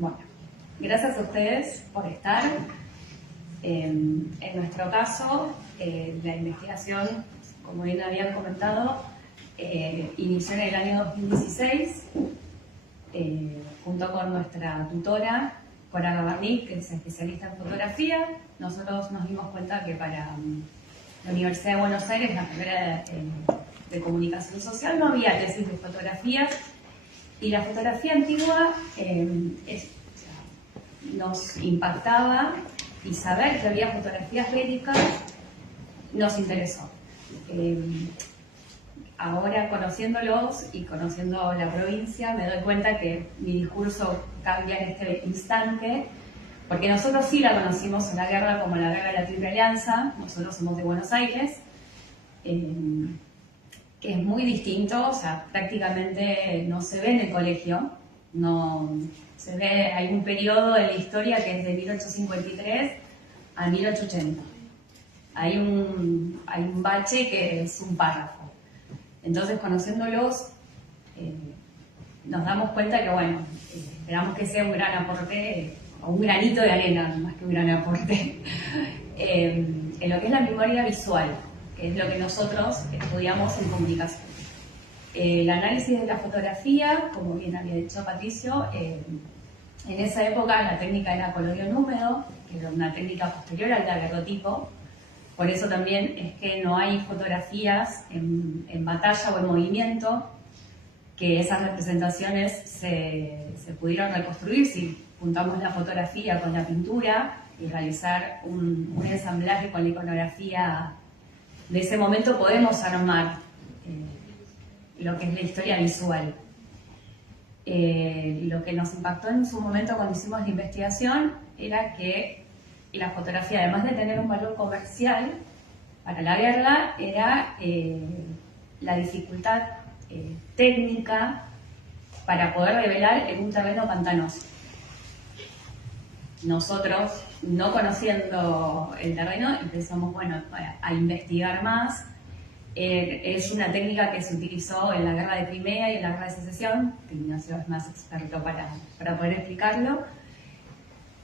Bueno, gracias a ustedes por estar. En nuestro caso, la investigación, como bien habían comentado, inició en el año 2016, junto con nuestra tutora, Cora Gabarnik, que es especialista en fotografía. Nosotros nos dimos cuenta que para la Universidad de Buenos Aires, la carrera de comunicación social, no había tesis de fotografía, y la fotografía antigua nos impactaba, y saber que había fotografías bélicas nos interesó. Ahora, conociéndolos y conociendo la provincia, me doy cuenta que mi discurso cambia en este instante, porque nosotros sí la conocimos en la guerra como la guerra de la Triple Alianza. Nosotros somos de Buenos Aires, que es muy distinto, o sea, prácticamente no se ve en el colegio, no se ve. Hay un periodo de la historia que es de 1853 a 1880. Hay un bache que es un párrafo. Entonces, conociéndolos, nos damos cuenta que, bueno, esperamos que sea un gran aporte, o un granito de arena, más que un gran aporte, en lo que es la memoria visual, que es lo que nosotros estudiamos en comunicación. El análisis de la fotografía, como bien había dicho Patricio, en esa época la técnica era colorión húmedo, que era una técnica posterior al daguerrotipo. Por eso también es que no hay fotografías en batalla o en movimiento, que esas representaciones se pudieron reconstruir si juntamos la fotografía con la pintura y realizar un ensamblaje con la iconografía de ese momento. Podemos armar lo que es la historia visual. Lo que nos impactó en su momento cuando hicimos la investigación era que la fotografía, además de tener un valor comercial para la guerra, era la dificultad técnica para poder revelar en un terreno pantanoso. Nosotros, no conociendo el terreno, empezamos, bueno, a investigar más. Es una técnica que se utilizó en la Guerra de Crimea y en la Guerra de Secesión, que Ignacio es más experto para poder explicarlo.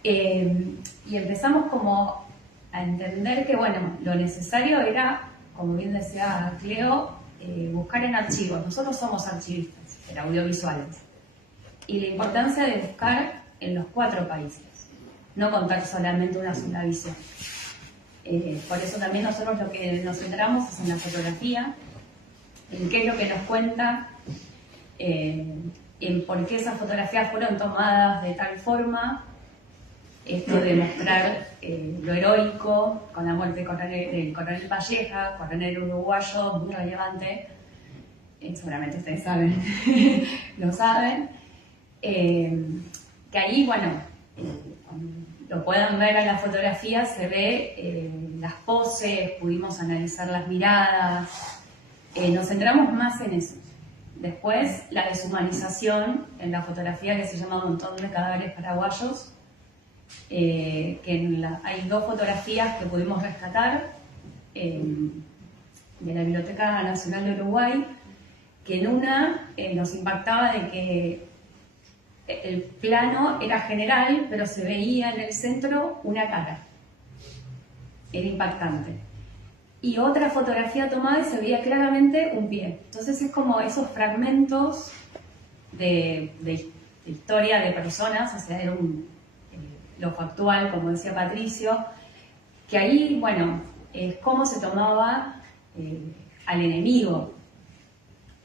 Y empezamos como a entender que, bueno, lo necesario era, como bien decía Cleo, buscar en archivos. Nosotros somos archivistas, pero audiovisuales. Y la importancia de buscar en los 4 países, no contar solamente una sola visión. Por eso también nosotros lo que nos centramos es en la fotografía, en qué es lo que nos cuenta, en por qué esas fotografías fueron tomadas de tal forma. Esto de mostrar lo heroico con la muerte del coronel Valleja, coronel uruguayo, muy relevante. Seguramente ustedes saben, lo saben. Que ahí, bueno, lo puedan ver en la fotografía, se ve las poses, pudimos analizar las miradas, nos centramos más en eso. Después, la deshumanización en la fotografía, que se llama Un montón de cadáveres paraguayos, que hay 2 fotografías que pudimos rescatar de la Biblioteca Nacional de Uruguay, que en una nos impactaba de que el plano era general, pero se veía en el centro una cara. Era impactante. Y otra fotografía tomada y se veía claramente un pie. Entonces es como esos fragmentos de historia de personas, o sea, era lo factual, como decía Patricio, que ahí, bueno, es cómo se tomaba al enemigo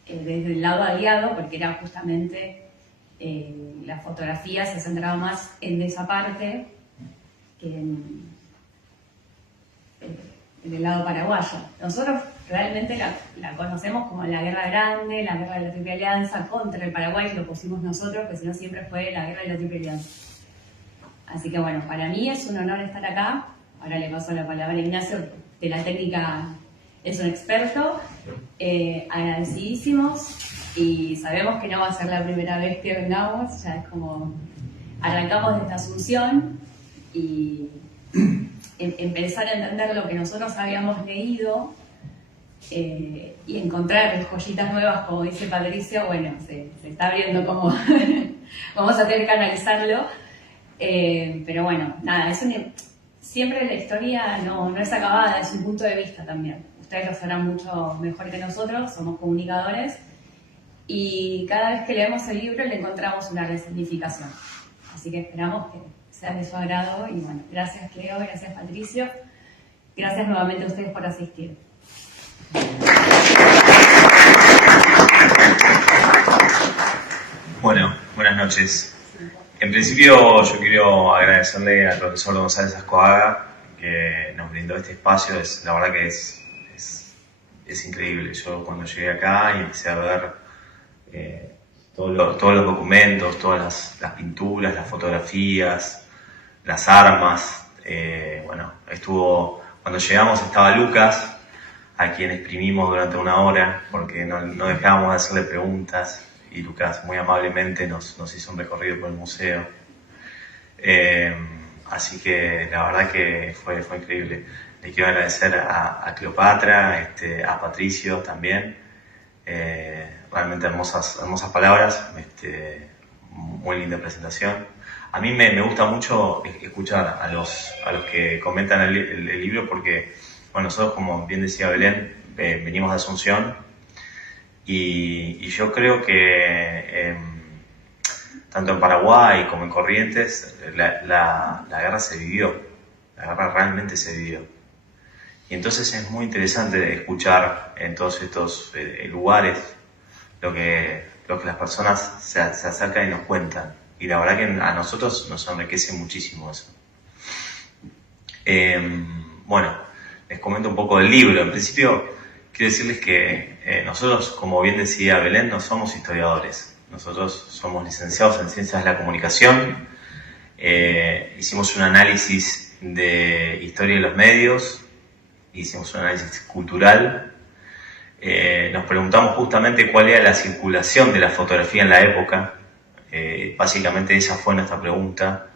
desde el lado aliado, porque era justamente la fotografía se centraba más en esa parte que en el lado paraguayo. Nosotros realmente la conocemos como la Guerra Grande, la Guerra de la Triple Alianza contra el Paraguay, lo pusimos nosotros, que si no siempre fue la Guerra de la Triple Alianza. Así que bueno, para mí es un honor estar acá. Ahora le paso la palabra a Ignacio, de la técnica es un experto. Agradecidísimos, y sabemos que no va a ser la primera vez que vengamos, ya es como arrancamos desde Asunción y empezar a entender lo que nosotros habíamos leído y encontrar joyitas nuevas, como dice Patricio. Bueno, se está abriendo como Vamos a tener que analizarlo. Pero bueno, nada, siempre la historia no es acabada, es un punto de vista también. Ustedes lo sabrán mucho mejor que nosotros, somos comunicadores. Y cada vez que leemos el libro le encontramos una resignificación. Así que esperamos que sea de su agrado. Y bueno, gracias Cleo, gracias Patricio. Gracias nuevamente a ustedes por asistir. Bueno, buenas noches. En principio yo quiero agradecerle al profesor González Ascoaga que nos brindó este espacio. La verdad que es increíble. Yo cuando llegué acá y empecé a ver todos los documentos, todas las pinturas, las fotografías, las armas. Bueno, cuando llegamos estaba Lucas, a quien exprimimos durante una hora porque no dejábamos de hacerle preguntas, y Lucas muy amablemente nos hizo un recorrido por el museo. Así que la verdad que fue increíble. Le quiero agradecer a Cleopatra, a Patricio también. Realmente hermosas palabras, muy linda presentación. A mí me gusta mucho escuchar a los que comentan el libro porque, bueno, nosotros, como bien decía Belén, venimos de Asunción y yo creo que tanto en Paraguay como en Corrientes la guerra se vivió, la guerra realmente se vivió. Y entonces es muy interesante escuchar en todos estos lugares lo que las personas se acercan y nos cuentan. Y la verdad que a nosotros nos enriquece muchísimo eso. Bueno, les comento un poco del libro. En principio, quiero decirles que nosotros, como bien decía Belén, no somos historiadores. Nosotros somos licenciados en Ciencias de la Comunicación. Hicimos un análisis de historia de los medios, hicimos un análisis cultural. Nos preguntamos justamente cuál era la circulación de la fotografía en la época. Básicamente esa fue nuestra pregunta.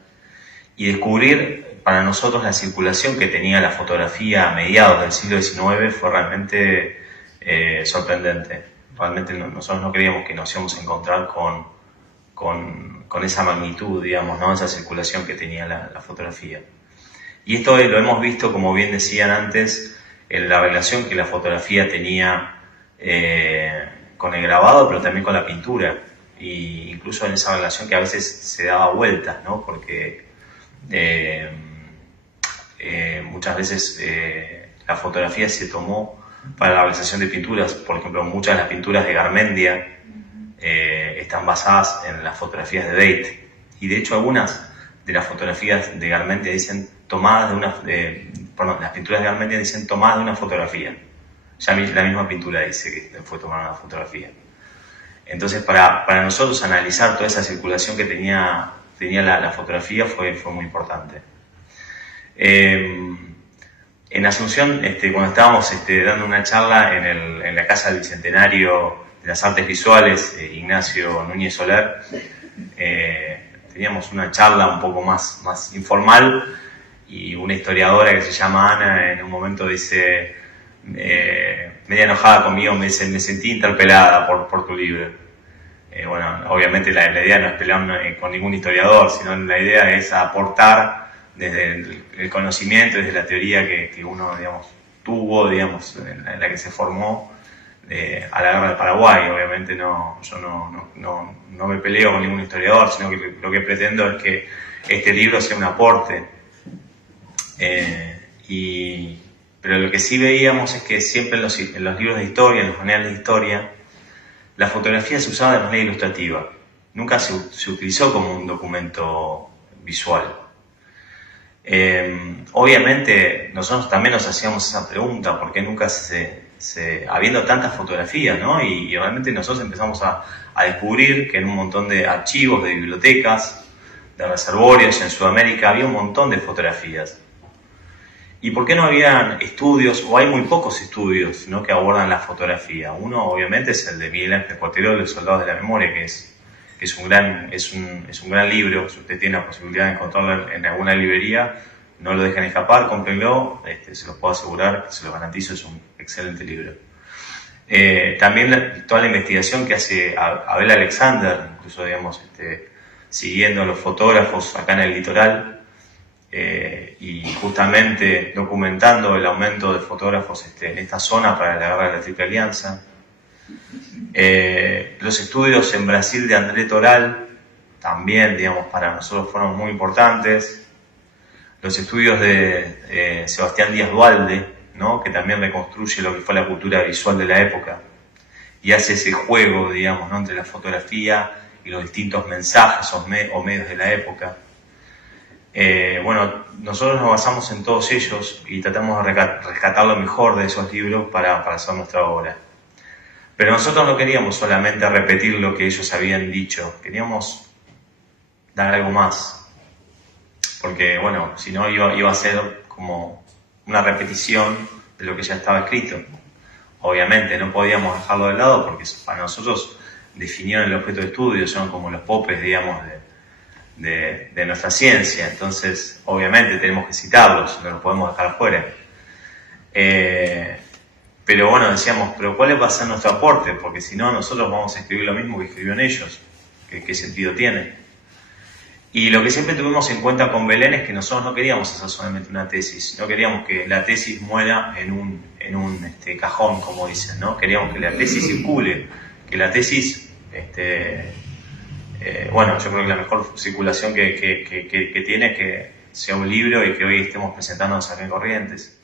Y descubrir para nosotros la circulación que tenía la fotografía a mediados del siglo XIX fue realmente sorprendente. Realmente nosotros no creíamos que nos íbamos a encontrar con esa magnitud, digamos, ¿no? Esa circulación que tenía la fotografía. Y esto lo hemos visto, como bien decían antes, en la relación que la fotografía tenía con el grabado, pero también con la pintura. Y incluso en esa relación que a veces se daba vueltas, ¿no? Porque muchas veces la fotografía se tomó para la realización de pinturas. Por ejemplo, muchas de las pinturas de Garmendia están basadas en las fotografías de Date. Y de hecho algunas de las fotografías de Garmendia dicen tomadas las pinturas de Garmendia dicen tomadas de una fotografía. Ya la misma pintura dice que fue tomada una fotografía. Entonces, para nosotros analizar toda esa circulación que tenía la fotografía fue muy importante. En Asunción, cuando estábamos dando una charla en la Casa del Bicentenario de las Artes Visuales, Ignacio Núñez Soler, teníamos una charla un poco más informal, y una historiadora que se llama Ana en un momento dice, media enojada conmigo, me dice: me sentí interpelada por tu libro. Bueno, obviamente la idea no es pelear con ningún historiador, sino la idea es aportar desde el conocimiento, desde la teoría que uno, digamos, tuvo, digamos, en la que se formó a la guerra del Paraguay. Obviamente yo no me peleo con ningún historiador, sino que lo que pretendo es que este libro sea un aporte. Pero lo que sí veíamos es que siempre en los libros de historia, en los manuales de historia, la fotografía se usaba de manera ilustrativa. Nunca se utilizó como un documento visual. Obviamente nosotros también nos hacíamos esa pregunta: ¿por qué nunca habiendo tantas fotografías, ¿no? Y realmente nosotros empezamos a descubrir que en un montón de archivos de bibliotecas, de reservorios en Sudamérica, había un montón de fotografías. ¿Y por qué no habían estudios, o hay muy pocos estudios, ¿no?, que abordan la fotografía? Uno, obviamente, es el de Miguel Ángel Cuartero, de Los Soldados de la Memoria, que es un gran libro. Si usted tiene la posibilidad de encontrarlo en alguna librería, no lo dejen escapar, cómprenlo, se los puedo asegurar, se lo garantizo, es un excelente libro. También toda la investigación que hace Abel Alexander, incluso, digamos, siguiendo a los fotógrafos acá en el litoral, y justamente documentando el aumento de fotógrafos en esta zona para la guerra de la Triple Alianza. Los estudios en Brasil de André Toral también, digamos, para nosotros fueron muy importantes. Los estudios de Sebastián Díaz Duhalde, ¿no?, que también reconstruye lo que fue la cultura visual de la época y hace ese juego, digamos, ¿no?, entre la fotografía y los distintos mensajes o medios de la época. Bueno, nosotros nos basamos en todos ellos y tratamos de rescatar lo mejor de esos libros para hacer nuestra obra. Pero nosotros no queríamos solamente repetir lo que ellos habían dicho, queríamos dar algo más. Porque, bueno, si no iba a ser como una repetición de lo que ya estaba escrito. Obviamente no podíamos dejarlo de lado porque para nosotros definieron el objeto de estudio, son como los popes, digamos, de nuestra ciencia. Entonces, obviamente tenemos que citarlos, no los podemos dejar fuera. Pero bueno, decíamos, pero ¿cuál va a ser nuestro aporte? Porque si no, nosotros vamos a escribir lo mismo que escribieron ellos. ¿Qué sentido tiene? Y lo que siempre tuvimos en cuenta con Belén es que nosotros no queríamos hacer solamente una tesis, no queríamos que la tesis muera en un cajón, como dicen, ¿no? Queríamos que la tesis circule, que la tesis, bueno, yo creo que la mejor circulación que tiene es que sea un libro y que hoy estemos presentándonos acá en Corrientes.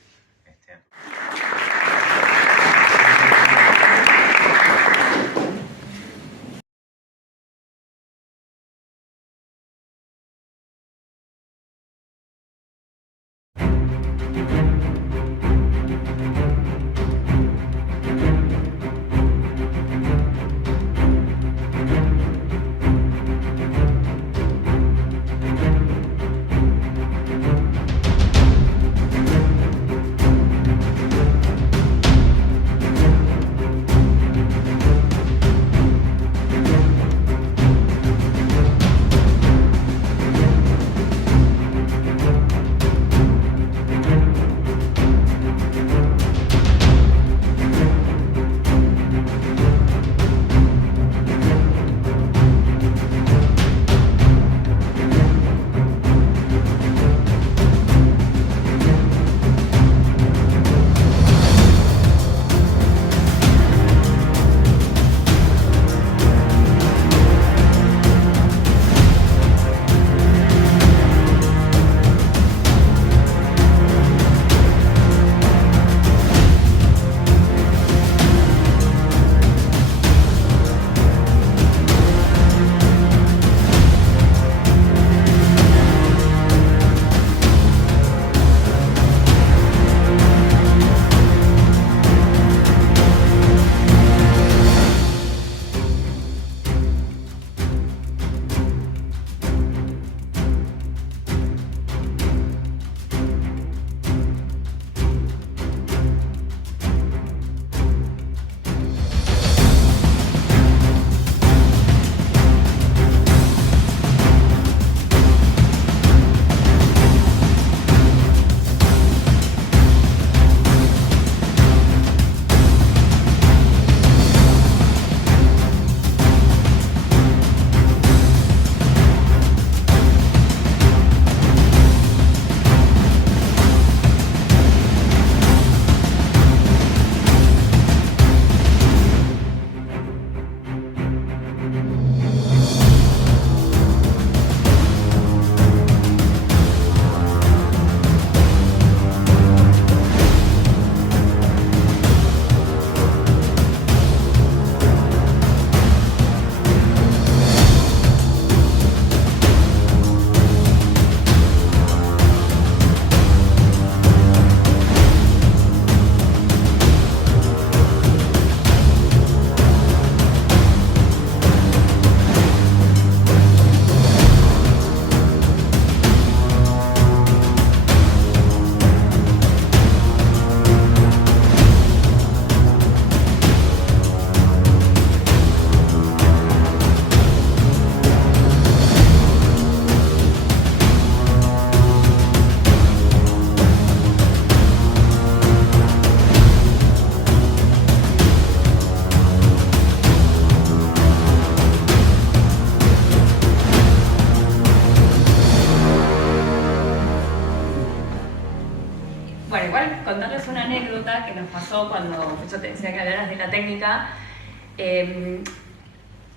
pasó cuando yo te decía que hablaras de la técnica.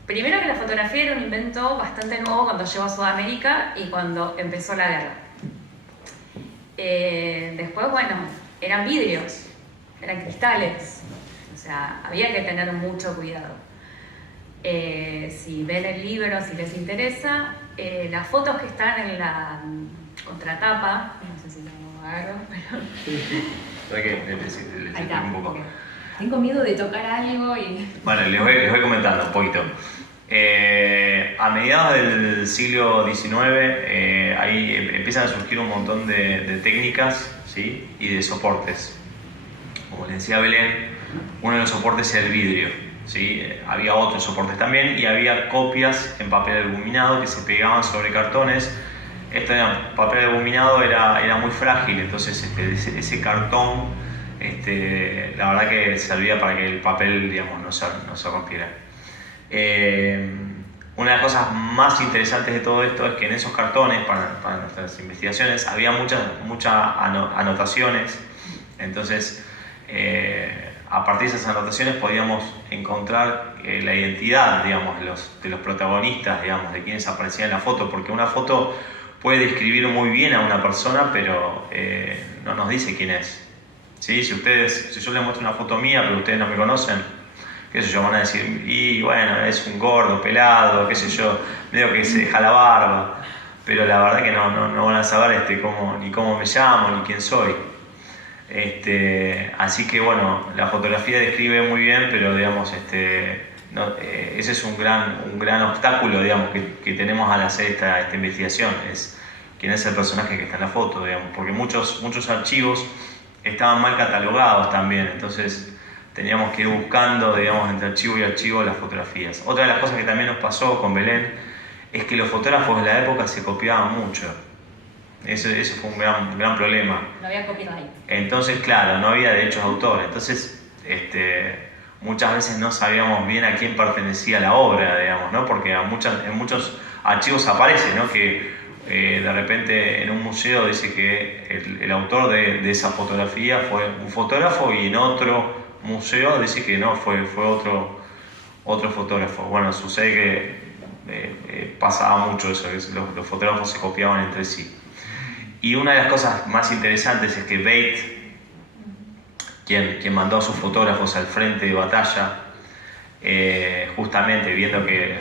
Primero que la fotografía era un invento bastante nuevo cuando llegó a Sudamérica y cuando empezó la guerra. Después, bueno, eran vidrios, eran cristales, o sea, había que tener mucho cuidado. Si ven el libro, si les interesa, las fotos que están en la contratapa, no sé si lo agarro, pero... Les Ahí está, un poco. okay. Tengo miedo de tocar algo y... Bueno, les voy comentando un poquito. A mediados del siglo XIX ahí empiezan a surgir un montón de técnicas, ¿sí? Y de soportes. Como les decía Belén, uno de los soportes era el vidrio, ¿sí? Había otros soportes también y había copias en papel aluminado que se pegaban sobre cartones. Papel aluminado era muy frágil, entonces ese cartón la verdad que servía para que el papel, digamos, no se rompiera. Una de las cosas más interesantes de todo esto es que en esos cartones, para nuestras investigaciones, había muchas anotaciones. Entonces, a partir de esas anotaciones podíamos encontrar la identidad, digamos, de los protagonistas, digamos, de quienes aparecían en la foto, porque una foto puede describir muy bien a una persona, pero no nos dice quién es. ¿Sí? Si yo les muestro una foto mía, pero ustedes no me conocen, qué sé yo, van a decir, y bueno, es un gordo, pelado, qué sé yo, medio que se deja la barba, pero la verdad que no van a saber ni cómo me llamo, ni quién soy. Así que bueno, la fotografía describe muy bien, pero digamos, ese es un gran obstáculo, digamos, que tenemos al hacer esta investigación, es quién es el personaje que está en la foto, digamos, porque muchos archivos estaban mal catalogados también, entonces teníamos que ir buscando, digamos, entre archivo y archivo las fotografías. Otra de las cosas que también nos pasó con Belén es que los fotógrafos de la época se copiaban mucho. Ese fue un gran problema. No había copyright. Entonces, claro, no había derechos de autor. Entonces, muchas veces no sabíamos bien a quién pertenecía la obra, digamos, ¿no? Porque en muchos archivos aparece, ¿no? Que de repente en un museo dice que el autor de esa fotografía fue un fotógrafo y en otro museo dice que no, fue otro fotógrafo. Bueno, sucede que pasaba mucho eso, que los fotógrafos se copiaban entre sí. Y una de las cosas más interesantes es que Bate, quien mandó a sus fotógrafos al frente de batalla, justamente viendo que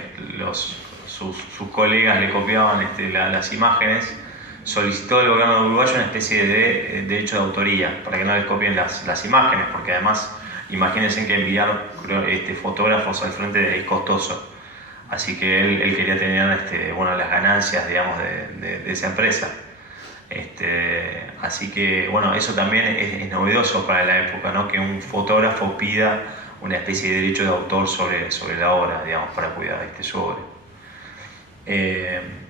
sus colegas le copiaban las imágenes, solicitó al gobierno uruguayo una especie de derecho de autoría para que no les copien las imágenes, porque además imagínense que enviar fotógrafos al frente es costoso. Así que él quería tener las ganancias, digamos, de esa empresa. Así que bueno, eso también es novedoso para la época, ¿no? Que un fotógrafo pida una especie de derecho de autor sobre la obra, digamos, para cuidar su obra.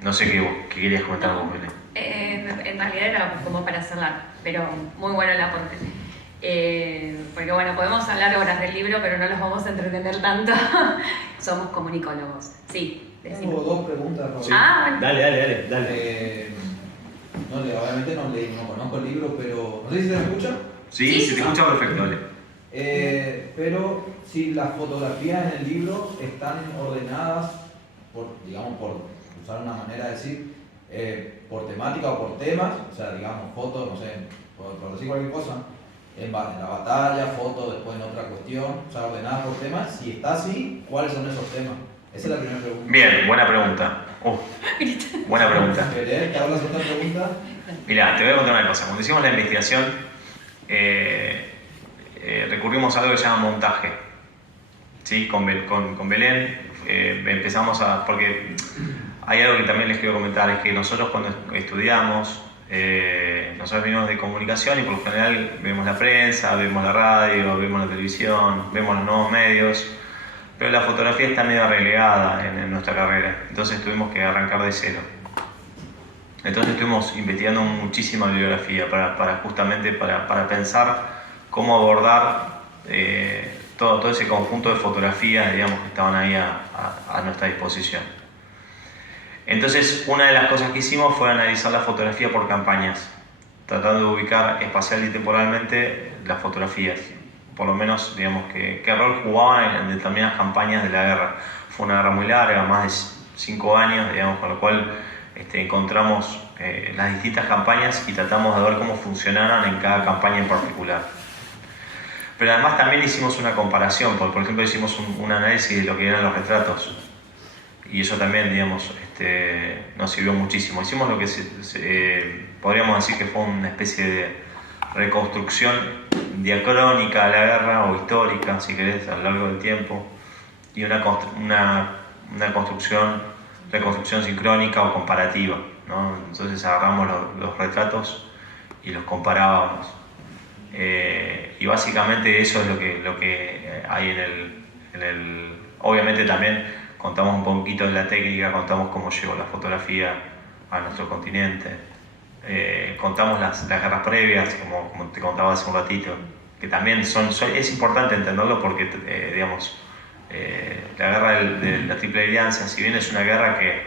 No sé qué querías comentar vos, Belén. En realidad era como para cerrar, pero muy bueno el aporte. Porque bueno, podemos hablar horas del libro, pero no los vamos a entretener tanto. Somos comunicólogos. Sí, tengo dos preguntas, Roberto. Sí. Bueno. Dale. Obviamente no conozco el libro, pero no sé si se me escucha. Sí, se te escucha perfecto, dale. Pero si las fotografías en el libro están ordenadas por usar una manera de decir, por temática o por temas, o sea, digamos, fotos, no sé, por decir cualquier cosa, en la batalla, fotos, después en otra cuestión, o sea, ordenadas por temas. Si está así, ¿cuáles son esos temas? Esa es la primera pregunta. Bien, buena pregunta. Buena pregunta. ¿Te hago la segunda pregunta? Mirá, te voy a contar una cosa. Cuando hicimos la investigación, recurrimos a algo que se llama montaje. ¿Sí? Con Belén empezamos porque hay algo que también les quiero comentar, es que nosotros cuando estudiamos, nosotros venimos de comunicación y por lo general vemos la prensa, vemos la radio, vemos la televisión, vemos los nuevos medios, pero la fotografía está medio relegada en nuestra carrera, entonces tuvimos que arrancar de cero. Entonces estuvimos investigando muchísima bibliografía justamente para pensar cómo abordar todo ese conjunto de fotografías, digamos, que estaban ahí a nuestra disposición. Entonces, una de las cosas que hicimos fue analizar la fotografía por campañas, tratando de ubicar espacial y temporalmente las fotografías. por lo menos, digamos, qué rol jugaba en determinadas campañas de la guerra. Fue una guerra muy larga, más de 5 años, digamos, con lo cual encontramos las distintas campañas y tratamos de ver cómo funcionaron en cada campaña en particular. Pero además también hicimos una comparación, por ejemplo hicimos un análisis de lo que eran los retratos y eso también, digamos, nos sirvió muchísimo. Hicimos lo que podríamos decir que fue una especie de reconstrucción diacrónica de la guerra o histórica, si querés, a lo largo del tiempo, y una reconstrucción sincrónica o comparativa, ¿no? Entonces agarramos los retratos y los comparábamos. Y básicamente eso es lo que hay en el... Obviamente también contamos un poquito de la técnica, contamos cómo llegó la fotografía a nuestro continente, contamos las guerras previas, como te contaba hace un ratito, que también es importante entenderlo porque, digamos, la guerra de la Triple Alianza, si bien es una guerra que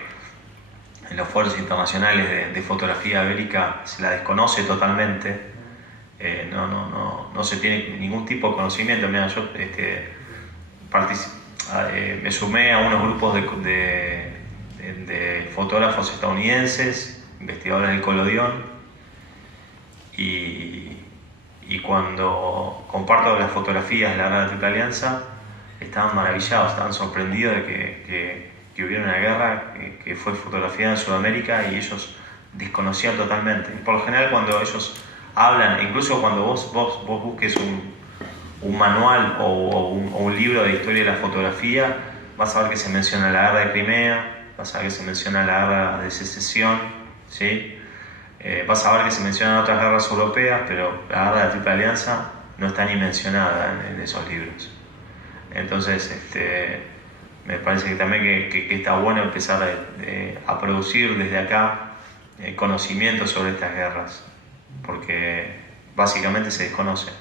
en los foros internacionales de fotografía bélica se la desconoce totalmente, no se tiene ningún tipo de conocimiento. Mira, yo me sumé a unos grupos de fotógrafos estadounidenses, investigadores del Collodion, y cuando comparto las fotografías de la guerra de la Triple Alianza, estaban maravillados, estaban sorprendidos de que hubiera una guerra que fue fotografiada en Sudamérica y ellos desconocían totalmente. Y por lo general cuando ellos hablan, incluso cuando vos busques un manual o un libro de historia de la fotografía, vas a ver que se menciona la guerra de Crimea, vas a ver que se menciona la guerra de secesión, ¿sí? Vas a ver que se mencionan otras guerras europeas, pero la guerra de la Triple Alianza no está ni mencionada en esos libros. Entonces, me parece que también que está bueno empezar a producir desde acá conocimiento sobre estas guerras, porque básicamente se desconoce.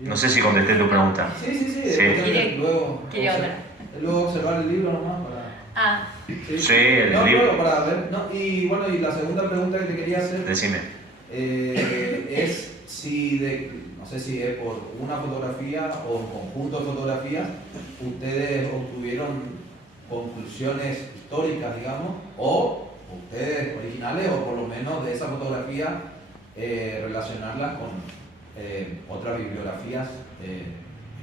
No sé si contesté tu pregunta. Sí. Luego observar el libro nomás para... Sí, el libro. Para ver. No, y bueno, y la segunda pregunta que te quería hacer... Decime. Es si no sé si es por una fotografía o un conjunto de fotografías, ustedes obtuvieron conclusiones históricas, digamos, o ustedes originales, o por lo menos de esa fotografía relacionarlas con otras bibliografías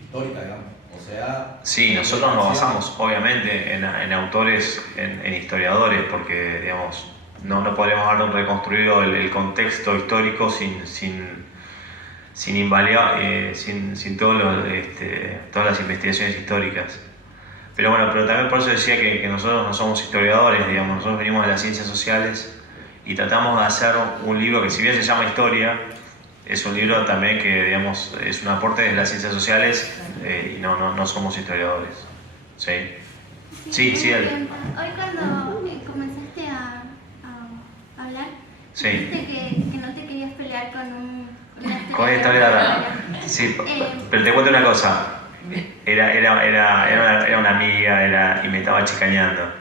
históricas, digamos. O sea... Sí, nosotros nos basamos obviamente en autores, en historiadores, porque, digamos, no podríamos haber reconstruido el contexto histórico sin invalidar, sin todas las investigaciones históricas. Pero bueno, pero también por eso decía que nosotros no somos historiadores, digamos, nosotros venimos de las ciencias sociales y tratamos de hacer un libro que, si bien se llama Historia, es un libro también que, digamos, es un aporte de las ciencias sociales y no somos historiadores. ¿Sí? Sí, Hoy cuando comenzaste a hablar, dijiste que no te querías pelear con una historiadora. Sí, pero te cuento una cosa. Era una amiga y me estaba chicaneando.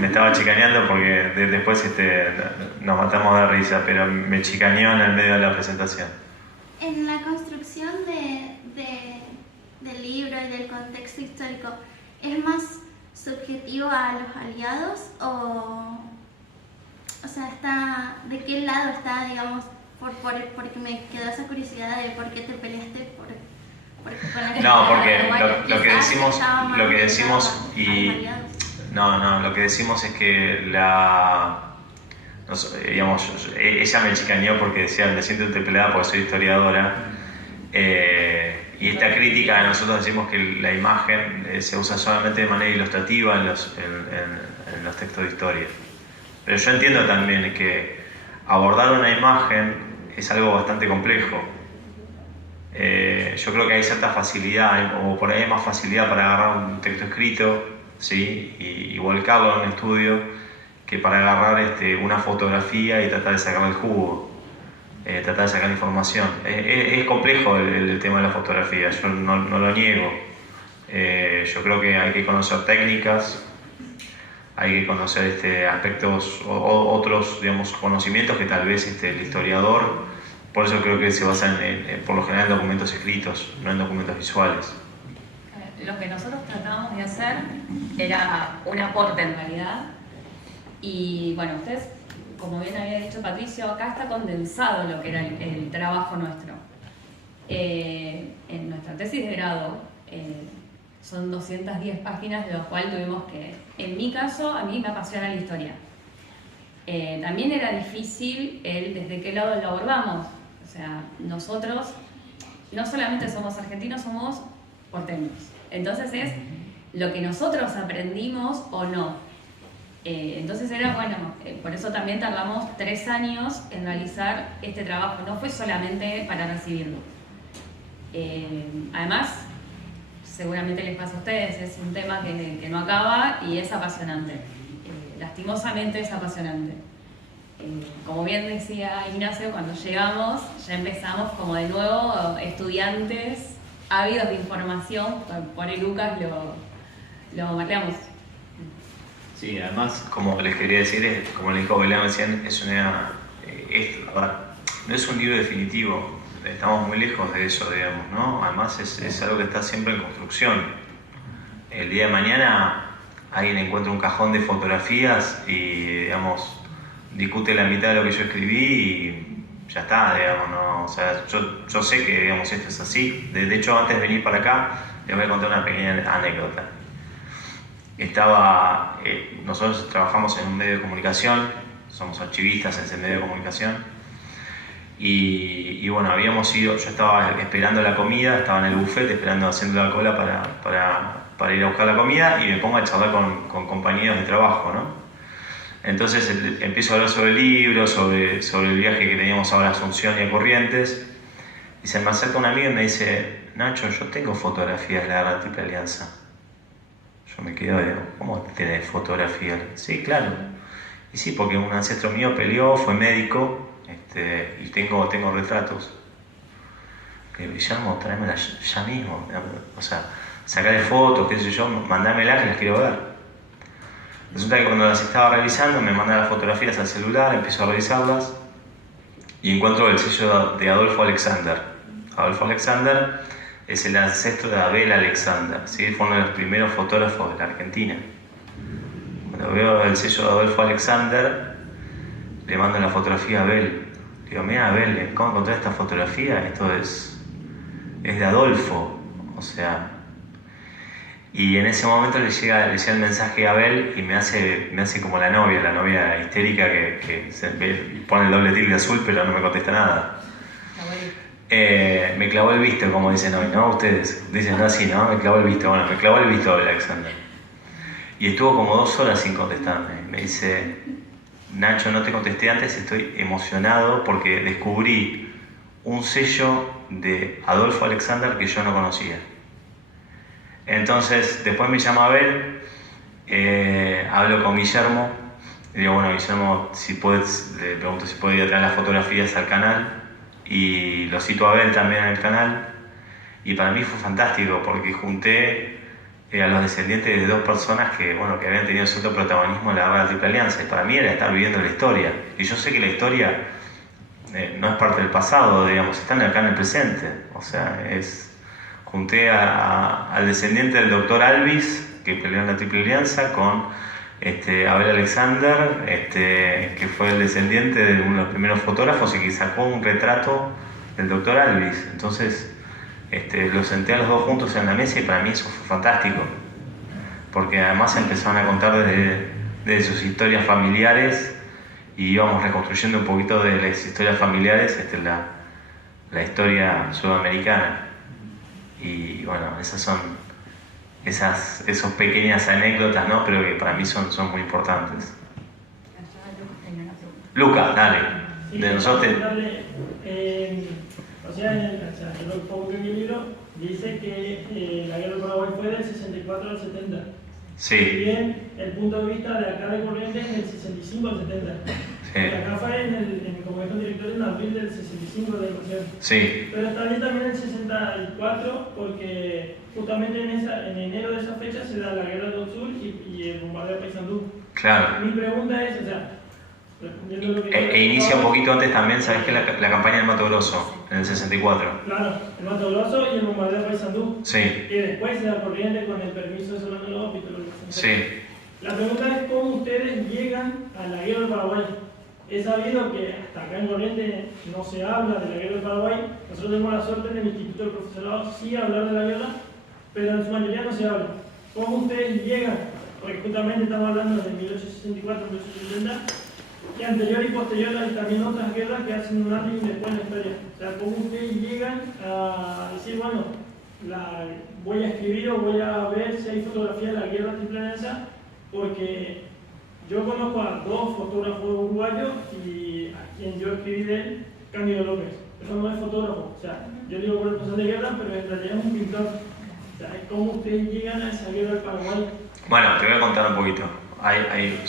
Me estaba chicaneando porque después nos matamos de risa, pero me chicaneó en el medio de la presentación. En la construcción del libro y del contexto histórico, ¿es más subjetivo a los aliados o sea, de qué lado está, digamos, porque me quedó esa curiosidad de por qué te peleaste No, porque lo que decimos es que digamos, ella me chicaneó porque decía, me siento interpelada porque soy historiadora, y esta crítica de nosotros decimos que la imagen se usa solamente de manera ilustrativa en los textos de historia. Pero yo entiendo también que abordar una imagen es algo bastante complejo. Yo creo que hay cierta facilidad, o por ahí hay más facilidad para agarrar un texto escrito, ¿sí? y volcarlo en un estudio, que para agarrar una fotografía y tratar de sacarle el jugo, tratar de sacar información. Es complejo el tema de la fotografía, yo no lo niego. Yo creo que hay que conocer técnicas, hay que conocer aspectos, otros, digamos, conocimientos que tal vez el historiador Por eso creo que se basan por lo general en documentos escritos, no en documentos visuales. Lo que nosotros tratábamos de hacer era un aporte en realidad. Y bueno, ustedes, como bien había dicho Patricio, acá está condensado lo que era el trabajo nuestro. En nuestra tesis de grado son 210 páginas, de las cuales tuvimos que, en mi caso, a mí me apasiona la historia. También era difícil desde qué lado lo abordamos. O sea, nosotros no solamente somos argentinos, somos porteños. Entonces es lo que nosotros aprendimos o no. Entonces era, bueno, por eso también tardamos 3 años en realizar este trabajo. No fue solamente para recibirlo. Además, seguramente les pasa a ustedes, es un tema que no acaba y es apasionante. Lastimosamente es apasionante. Como bien decía Ignacio, cuando llegamos ya empezamos como de nuevo estudiantes ávidos de información. Por ahí Lucas lo marcamos. Sí, además, como les quería decir, como le dijo Belén recién, no es un libro definitivo. Estamos muy lejos de eso, digamos, ¿no? Además es algo que está siempre en construcción. El día de mañana alguien encuentra un cajón de fotografías y, digamos, discute la mitad de lo que yo escribí y ya está, digamos, ¿no? O sea, yo sé que, digamos, esto es así. De hecho, antes de venir para acá, les voy a contar una pequeña anécdota. Nosotros trabajamos en un medio de comunicación, somos archivistas en ese medio de comunicación. Y bueno, yo estaba esperando la comida, estaba en el buffet haciendo la cola para ir a buscar la comida y me pongo a charlar con compañeros de trabajo, ¿no? Entonces empiezo a hablar sobre el libro, sobre el viaje que teníamos ahora a Asunción y a Corrientes, y se me acerca un amigo y me dice: Nacho, yo tengo fotografías de la Guerra de la Triple Alianza. Yo me quedo, digo, ¿cómo tenés fotografías? Sí, claro. Y sí, porque un ancestro mío peleó, fue médico, y tengo retratos. Le digo: Guillermo, tráemelas ya mismo. O sea, sacarle fotos, qué sé yo, mandámelas que las quiero ver. Resulta que cuando las estaba revisando, me manda las fotografías al celular, empiezo a revisarlas y encuentro el sello de Adolfo Alexander. Adolfo Alexander es el ancestro de Abel Alexander, ¿sí? Fue uno de los primeros fotógrafos de la Argentina. Cuando veo el sello de Adolfo Alexander, le mando la fotografía a Abel. Le digo: mira, Abel, ¿cómo encontré esta fotografía? Esto es de Adolfo. O sea, y en ese momento le llega el mensaje a Abel y me hace como la novia histérica que pone el doble tilde azul pero no me contesta nada. Me clavó el visto, como dicen hoy, ¿no? Ustedes dicen así, ¿no? Me clavó el visto. Bueno, me clavó el visto Abel Alexander. Y estuvo como 2 horas sin contestarme. Me dice: Nacho, no te contesté antes, estoy emocionado porque descubrí un sello de Adolfo Alexander que yo no conocía. Entonces, después me llama Abel, hablo con Guillermo, y digo: bueno, Guillermo, le pregunto si puede ir a traer las fotografías al canal, y lo cito a Abel también en el canal, y para mí fue fantástico porque junté a los descendientes de 2 personas que habían tenido cierto protagonismo en la Guerra de la Triple Alianza, y para mí era estar viviendo la historia, y yo sé que la historia no es parte del pasado, digamos, está acá en el presente, o sea, junté al descendiente del doctor Alvis, que peleó en la Triple Alianza, con Abel Alexander, que fue el descendiente de uno de los primeros fotógrafos y que sacó un retrato del doctor Alvis. Entonces, los senté a los 2 juntos en la mesa y para mí eso fue fantástico, porque además empezaron a contar desde sus historias familiares y íbamos reconstruyendo un poquito de las historias familiares la historia sudamericana. Y bueno, esas son esas pequeñas anécdotas, ¿no? Pero que para mí son muy importantes. Lucas, dale. Sí, de nosotros. Lo poco que vi el libro dice que la guerra del Paraguay fue del 64 al 70. Sí. Si bien el punto de vista de acá de Corrientes es del 65 al 70. Sí. Acá fue como dijo el director, en abril del 65 de la invasión. Sí. Pero está bien también el 64 porque justamente en enero de esa fecha se da la guerra del Sur y el bombardeo de Paysandú. Claro. Mi pregunta es, respondiendo a lo que... inicia un poquito antes también, ¿sabes qué? La campaña del Mato Grosso, en el 64. Claro, el Mato Grosso y el bombardeo de Paysandú. Sí. Que después se da corriente con el permiso de Solano López y todo lo que se Sí. La pregunta es cómo ustedes llegan a la guerra del Paraguay. He sabido que hasta acá en Corrientes no se habla de la guerra del Paraguay. Nosotros tenemos la suerte en el Instituto del Profesorado sí hablar de la guerra, pero en su mayoría no se habla. ¿Cómo ustedes llegan? Porque justamente estamos hablando de 1864, 1870, y anterior y posterior hay también otras guerras que hacen un antes y un después en la historia. O sea, ¿cómo ustedes llegan a decir, bueno, voy a escribir o voy a ver si hay fotografía de la guerra Triple Alianza? Porque yo conozco a dos fotógrafos uruguayos y a quien yo escribí de él, Cándido López. Pero no es fotógrafo, o sea, yo digo corresponsal de guerra, pero en realidad es un pintor. O sea, ¿cómo ustedes llegan a esa guerra del Paraguay? Bueno, te voy a contar un poquito.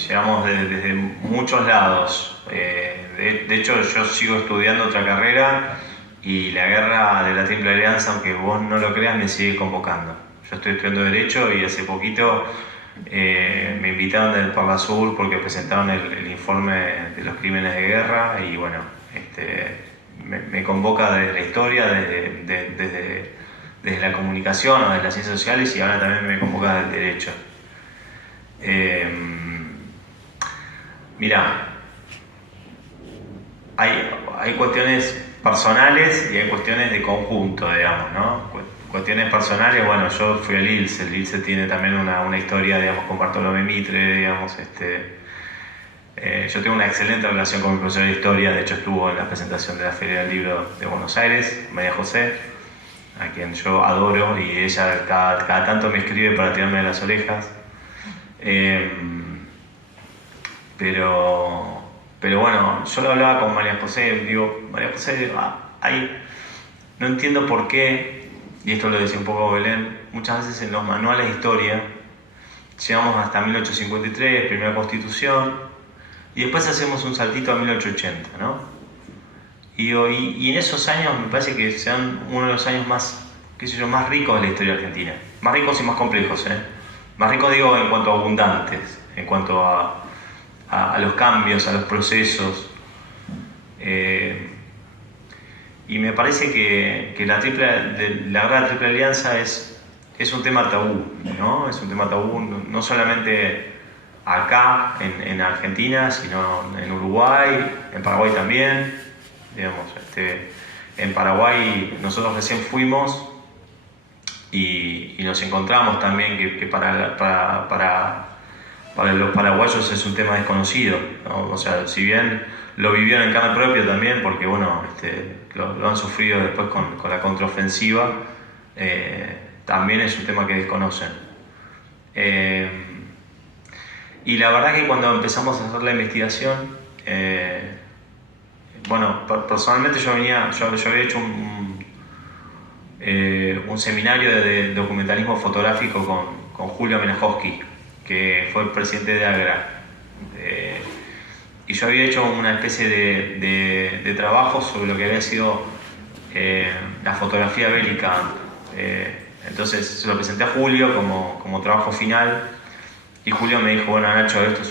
Llegamos desde muchos lados. De hecho, yo sigo estudiando otra carrera y la guerra de la Triple Alianza, aunque vos no lo creas, me sigue convocando. Yo estoy estudiando Derecho y hace poquito me invitaron del Parla Sur porque presentaron el informe de los crímenes de guerra y bueno, me convoca desde la historia, desde la comunicación o desde las ciencias sociales y ahora también me convoca del Derecho. Mira, hay cuestiones personales y hay cuestiones de conjunto, digamos, ¿no? Cuestiones personales, bueno, yo fui al ILSE, el ILSE tiene también una historia, digamos, con Bartolomé Mitre, digamos, yo tengo una excelente relación con mi profesor de historia, de hecho estuvo en la presentación de la Feria del Libro de Buenos Aires, María José, a quien yo adoro y ella cada tanto me escribe para tirarme de las orejas. Pero bueno, yo lo hablaba con María José, digo, María José, no entiendo por qué, y esto lo decía un poco Belén, muchas veces en los manuales de historia llegamos hasta 1853, primera constitución, y después hacemos un saltito a 1880, ¿no? Y en esos años me parece que sean uno de los años más, qué sé yo, más ricos de la historia argentina, más ricos y más complejos, Más ricos digo en cuanto a abundantes, en cuanto a los cambios, a los procesos. Y me parece que la guerra de la Triple Alianza es un tema tabú, ¿no? Es un tema tabú no solamente acá en Argentina, sino en Uruguay, en Paraguay también. Digamos, en Paraguay nosotros recién fuimos y nos encontramos también que para los paraguayos es un tema desconocido, ¿no? O sea, si bien lo vivieron en carne propia también, porque bueno, lo han sufrido después con la contraofensiva, también es un tema que desconocen. Y la verdad que cuando empezamos a hacer la investigación, bueno, personalmente yo había hecho un seminario de documentalismo fotográfico con Julio Menajowski, que fue el presidente de AGRA. Y yo había hecho una especie de trabajo sobre lo que había sido la fotografía bélica. Entonces se lo presenté a Julio como trabajo final y Julio me dijo, bueno Nacho, esto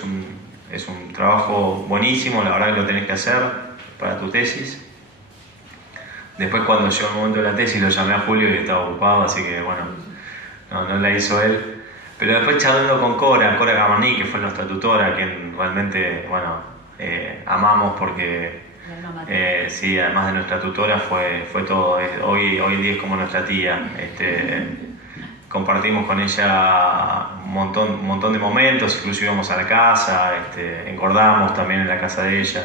es un trabajo buenísimo, la verdad que lo tenés que hacer para tu tesis. Después cuando llegó el momento de la tesis lo llamé a Julio y estaba ocupado, así que bueno, no la hizo él. Pero después charlando con Cora Gamaní, que fue nuestra tutora, quien realmente, bueno, amamos porque, sí, además de nuestra tutora fue todo, hoy en día es como nuestra tía. Compartimos con ella un montón de momentos, incluso íbamos a la casa, engordamos también en la casa de ella.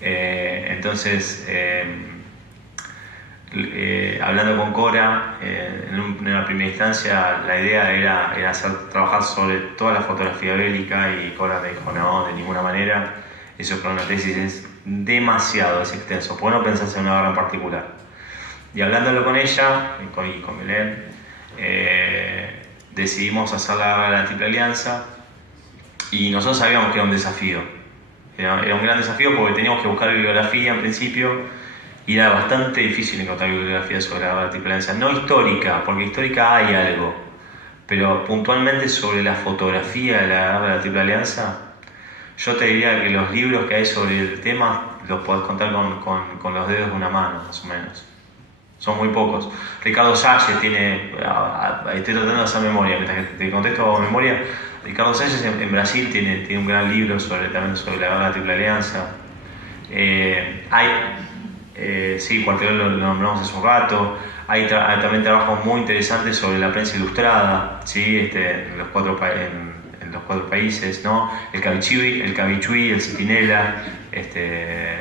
Entonces, hablando con Cora, en una primera instancia la idea era trabajar sobre toda la fotografía bélica y Cora me dijo no, de ninguna manera, eso para una tesis es demasiado, es extenso, ¿por qué no pensás en una obra en particular? Y hablándolo con ella y con Belén, decidimos hacer la guerra de la Triple Alianza y nosotros sabíamos que era un desafío, era un gran desafío porque teníamos que buscar bibliografía en principio. Y era bastante difícil encontrar bibliografía sobre la guerra de la Triple Alianza, no histórica, porque histórica hay algo, pero puntualmente sobre la fotografía de la guerra de la Triple Alianza, Yo te diría que los libros que hay sobre el tema los podés contar con los dedos de una mano, más o menos. Son muy pocos. Ricardo Salles tiene, estoy tratando de hacer memoria, mientras que te contesto memoria. Ricardo Salles en Brasil tiene un gran libro también sobre la guerra de la Triple Alianza. Sí, Cuartel lo nombramos hace un rato. Hay también trabajos muy interesantes sobre la prensa ilustrada, ¿sí? En los cuatro países, ¿no? El Cavichuí, el Centinela,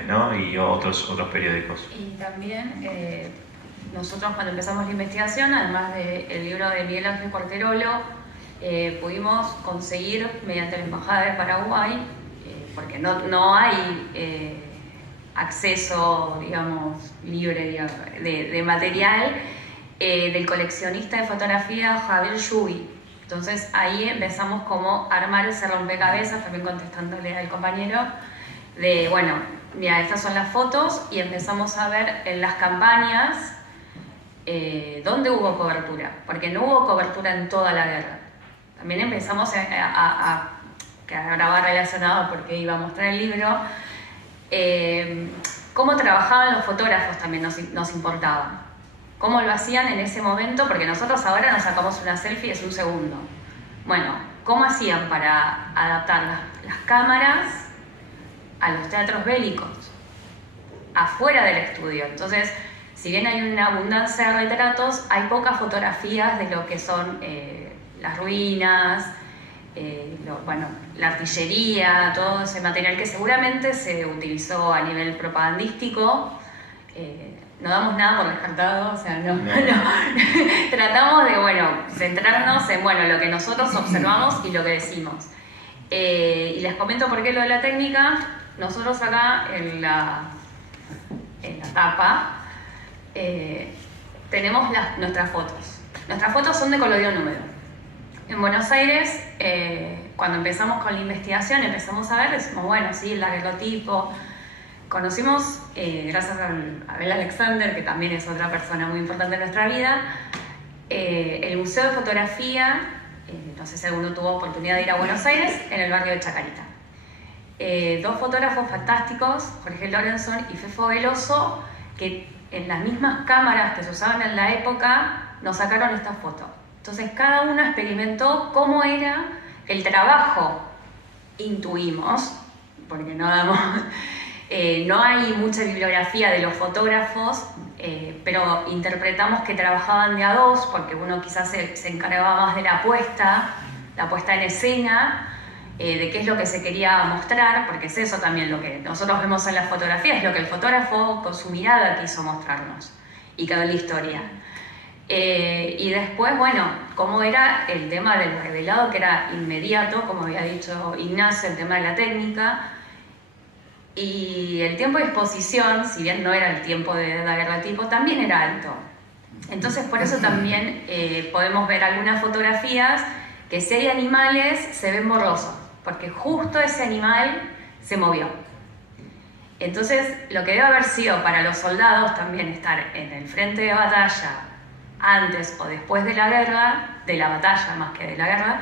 ¿no? Y otros periódicos. Y también nosotros cuando empezamos la investigación, además del libro de Miguel Ángel Cuarterolo, pudimos conseguir mediante la Embajada de Paraguay, porque no hay acceso, digamos, libre de material, del coleccionista de fotografía Javier Yubi. Entonces ahí empezamos como a armar ese rompecabezas, también contestándole al compañero, de bueno, mira, estas son las fotos, y empezamos a ver en las campañas dónde hubo cobertura, porque no hubo cobertura en toda la guerra. También empezamos que ahora va relacionado porque iba a mostrar el libro, cómo trabajaban los fotógrafos también nos importaba. Cómo lo hacían en ese momento, porque nosotros ahora nos sacamos una selfie, es un segundo. Bueno, ¿cómo hacían para adaptar las cámaras a los teatros bélicos, afuera del estudio? Entonces, si bien hay una abundancia de retratos, hay pocas fotografías de lo que son las ruinas, la artillería, todo ese material que seguramente se utilizó a nivel propagandístico. No damos nada por descartado, o sea, no. Tratamos de, centrarnos en, lo que nosotros observamos y lo que decimos. Y les comento por qué lo de la técnica. Nosotros acá en la tapa tenemos nuestras fotos. Nuestras fotos son de colodión húmedo. En Buenos Aires, cuando empezamos con la investigación, empezamos a ver, decimos, sí, el daguerrotipo. Conocimos, gracias a Abel Alexander, que también es otra persona muy importante en nuestra vida, el Museo de Fotografía, no sé si alguno tuvo oportunidad de ir a Buenos Aires, en el barrio de Chacarita. Dos fotógrafos fantásticos, Jorge Lorenson y Fefo Veloso, que en las mismas cámaras que se usaban en la época, nos sacaron esta foto. Entonces cada uno experimentó cómo era el trabajo. Intuimos, porque no hay mucha bibliografía de los fotógrafos, pero interpretamos que trabajaban de a dos, porque uno quizás se encargaba más de la puesta en escena, de qué es lo que se quería mostrar, porque es eso también lo que nosotros vemos en las fotografías, lo que el fotógrafo con su mirada quiso mostrarnos y quedó en la historia. Y después, cómo era el tema del revelado, que era inmediato, como había dicho Ignacio, el tema de la técnica. Y el tiempo de exposición, si bien no era el tiempo de daguerrotipo, también era alto. Entonces, por eso también podemos ver algunas fotografías que si hay animales se ven borrosos, porque justo ese animal se movió. Entonces, lo que debe haber sido para los soldados también estar en el frente de batalla, antes o después de la guerra, de la batalla más que de la guerra,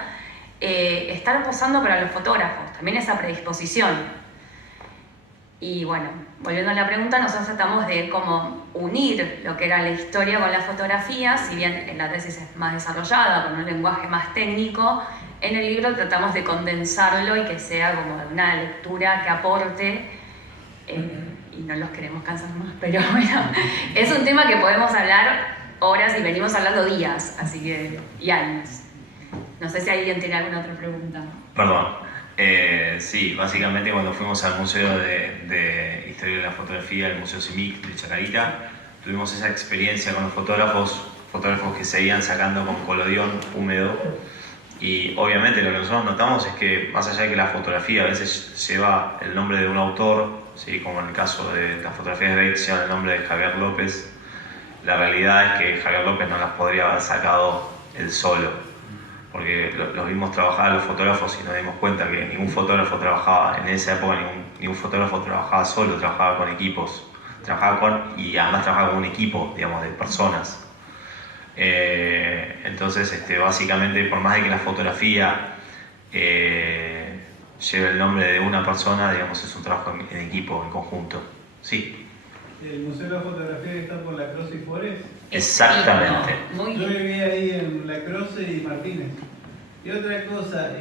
estar posando para los fotógrafos, también esa predisposición. Y volviendo a la pregunta, nosotros tratamos de cómo unir lo que era la historia con la fotografía, si bien en la tesis es más desarrollada, con un lenguaje más técnico, en el libro tratamos de condensarlo y que sea como una lectura que aporte, y no los queremos cansar más, pero es un tema que podemos hablar horas y venimos hablando días, así que, y años. No sé si alguien tiene alguna otra pregunta. Perdón. Sí, básicamente cuando fuimos al Museo de Historia de la Fotografía, el Museo CIMIC de Chacarita, tuvimos esa experiencia con los fotógrafos que seguían sacando con colodión húmedo, y obviamente lo que nosotros notamos es que más allá de que la fotografía a veces lleva el nombre de un autor, ¿sí? Como en el caso de las fotografías de Beck llevan el nombre de Javier López, la realidad es que Javier López no las podría haber sacado él solo, porque los vimos trabajar a los fotógrafos y nos dimos cuenta que ningún fotógrafo trabajaba en esa época, ningún fotógrafo trabajaba solo, trabajaba con equipos, y además trabajaba con un equipo, digamos, de personas. Entonces, básicamente, por más de que la fotografía lleve el nombre de una persona, digamos, es un trabajo en equipo, en conjunto. Sí. ¿El Museo de la Fotografía que está por La Croce y Forest? Exactamente. Muy Yo bien. viví ahí en La Croce y Martínez. Y otra cosa,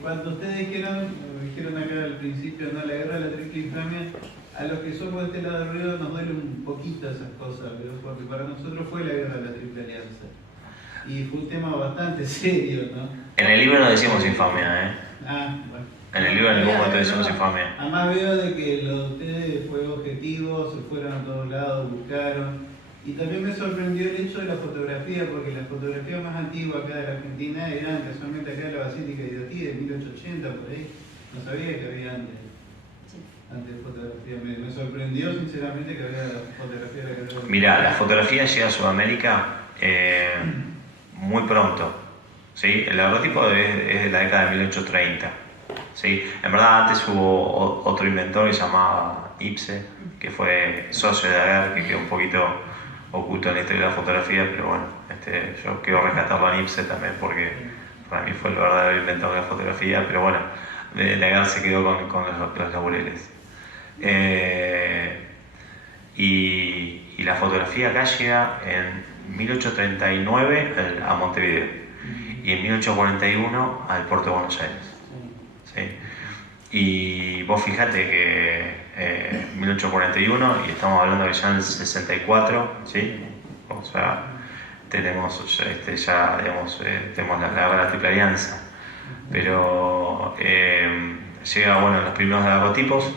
cuando ustedes dijeron acá al principio, ¿no? La guerra de la triple infamia, a los que somos de este lado del río nos duele un poquito esas cosas, pero porque para nosotros fue la guerra de la triple alianza. Y fue un tema bastante serio, ¿no? En el libro no decimos infamia, ¿eh? Ah, bueno. En el libro en ningún momento decimos infamia. Además veo de que lo de ustedes fue objetivo, se fueron a todos lados, buscaron. Y también me sorprendió el hecho de la fotografía, porque la fotografía más antigua acá de la Argentina era casualmente acá en la Basílica de Itatí, de 1880 por ahí. No sabía que había antes. Antes de fotografía. Me sorprendió sinceramente que había fotografía de la guerra. Mira, la fotografía llega a Sudamérica muy pronto. ¿Sí? El daguerrotipo es de la década de 1830. ¿Sí? En verdad antes hubo otro inventor que se llamaba Ipse, que fue socio de Daguerre, que quedó un poquito oculto en la historia de la fotografía, pero bueno, yo quiero rescatarlo a Ipse también porque para mí fue el verdadero inventor de la fotografía, pero bueno, Daguerre se quedó con los laureles. Y la fotografía acá llega en 1839 a Montevideo y en 1841 al puerto de Buenos Aires. ¿Sí? Y vos fijate que 1841 y estamos hablando de ya en el 64, ¿sí? O sea, tenemos ya digamos, tenemos la guerra de la Triple Alianza, pero llega, bueno, los primeros daguerrotipos,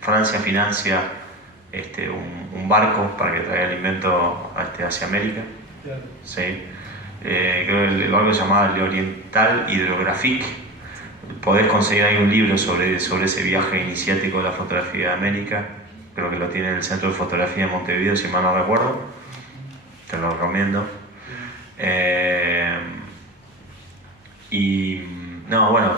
Francia financia un barco para que traiga el invento hacia América, ¿sí? Creo que el barco se llamaba el Oriental Hydrographique. Podés conseguir ahí un libro sobre ese viaje iniciático de la fotografía de América, creo que lo tiene en el Centro de Fotografía de Montevideo, si mal no recuerdo, te lo recomiendo. Y no, bueno,